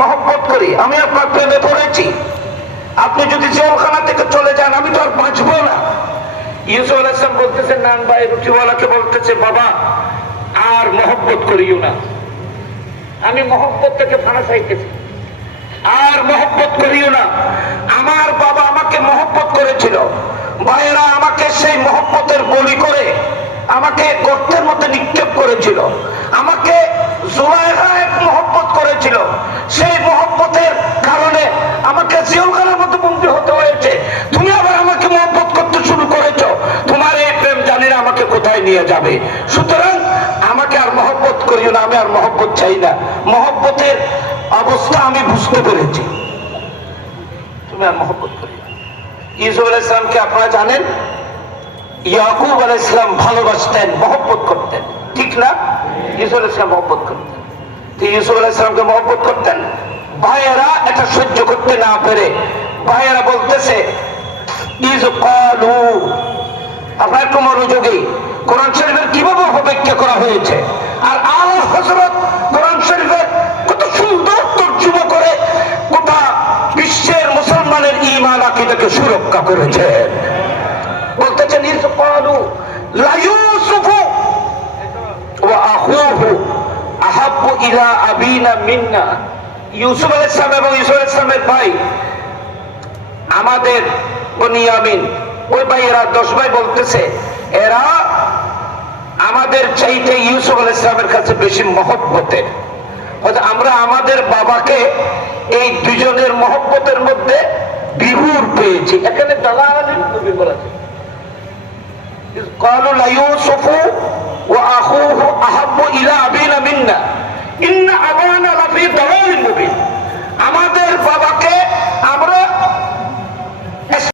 মহব্বত করি, আমি আপনার প্রেমে পড়েছি। আপনি যদি জেলখানা থেকে চলে যান আমি তো আর বাঁচবো না। ইউসুফ আলাইহিস সালাম বলতেছে, নান ভাই রুটিওয়ালাকে বলতেছে, বাবা আর মহব্বত করিও না, আমি মহব্বত থেকে ফানা চাইতেছি, আর মহব্বত করিও না। আমার বাবা আমাকে মহব্বত করেছিল, ভাইয়েরা আমাকে সেই মহব্বতের বলি করে আমাকে গর্তের মধ্যে নিক্ষেপ করেছিল, আমাকে জুলাইখা এক মহব্বত করেছিল, সেই মহব্বতের কারণে আমাকে জেলখানার মধ্যে বন্দী হতে হয়েছে। তুমি আবার আমাকে মহব্বত করতে শুরু করেছো, তোমার এই প্রেম জানি না আমাকে কোথায় নিয়ে যাবে। সুতরাং আমাকে আর মহব্বত করিও না, আমি আর মহব্বত চাই না, মহব্বতের অবস্থা আমি বুঝতে পেরেছি, তুমি আর মহব্বত করিও না। ইউসুফ আলাইহিস সালামকে আপনারা জানেন, ইয়াকুব আলাইহিস সালাম ভালোবাসতেন, মহব্বত করতেন, ঠিক না? ইউসুফ আলাইহিস সালাম মহব্বত করতেন, ইউসুফ আলাইহিস সালামকে মহব্বত করতেন। ভাইয়েরা এটা সহ্য করতে না পেরে ভাইয়েরা বলতেছে, আপনার একটু মনোযোগী, কোরআন শরীফের কিভাবে অপব্যাখ্যা করা হয়েছে, আর আল্লাহ হযরত কোরআন শরীফের কত সুন্দর তর্জমা করে গোটা বিশ্বের মুসলমানের ঈমান আকীদাকে সুরক্ষা করেছেন। বলতেছেন, ইসকালু লা ইউসুফু ওয়া আখুহু আহাব্বু ইলা আবিনা মিন্না। ইউসুফ আলাইহিস সালাম এবং ইউসুফ আলাইহিস সালামের ভাই আমাদের বনিয়ামিন, ওই ভাইয়েরা 10 ভাই বলতেছে, এরা আমাদের চাইতে ইউসুফ আলাইহিস সালামের কাছে বেশি মহব্বতের। আমরা আমাদের বাবাকে এই দুজনের মহব্বতের মধ্যে বিভোর পেয়েছি। এখানে দালালিন নবী বলেছে, قالوا لا يوسف واخوه احب الى ابينا منا ان ابانا لفي ضلال مبين।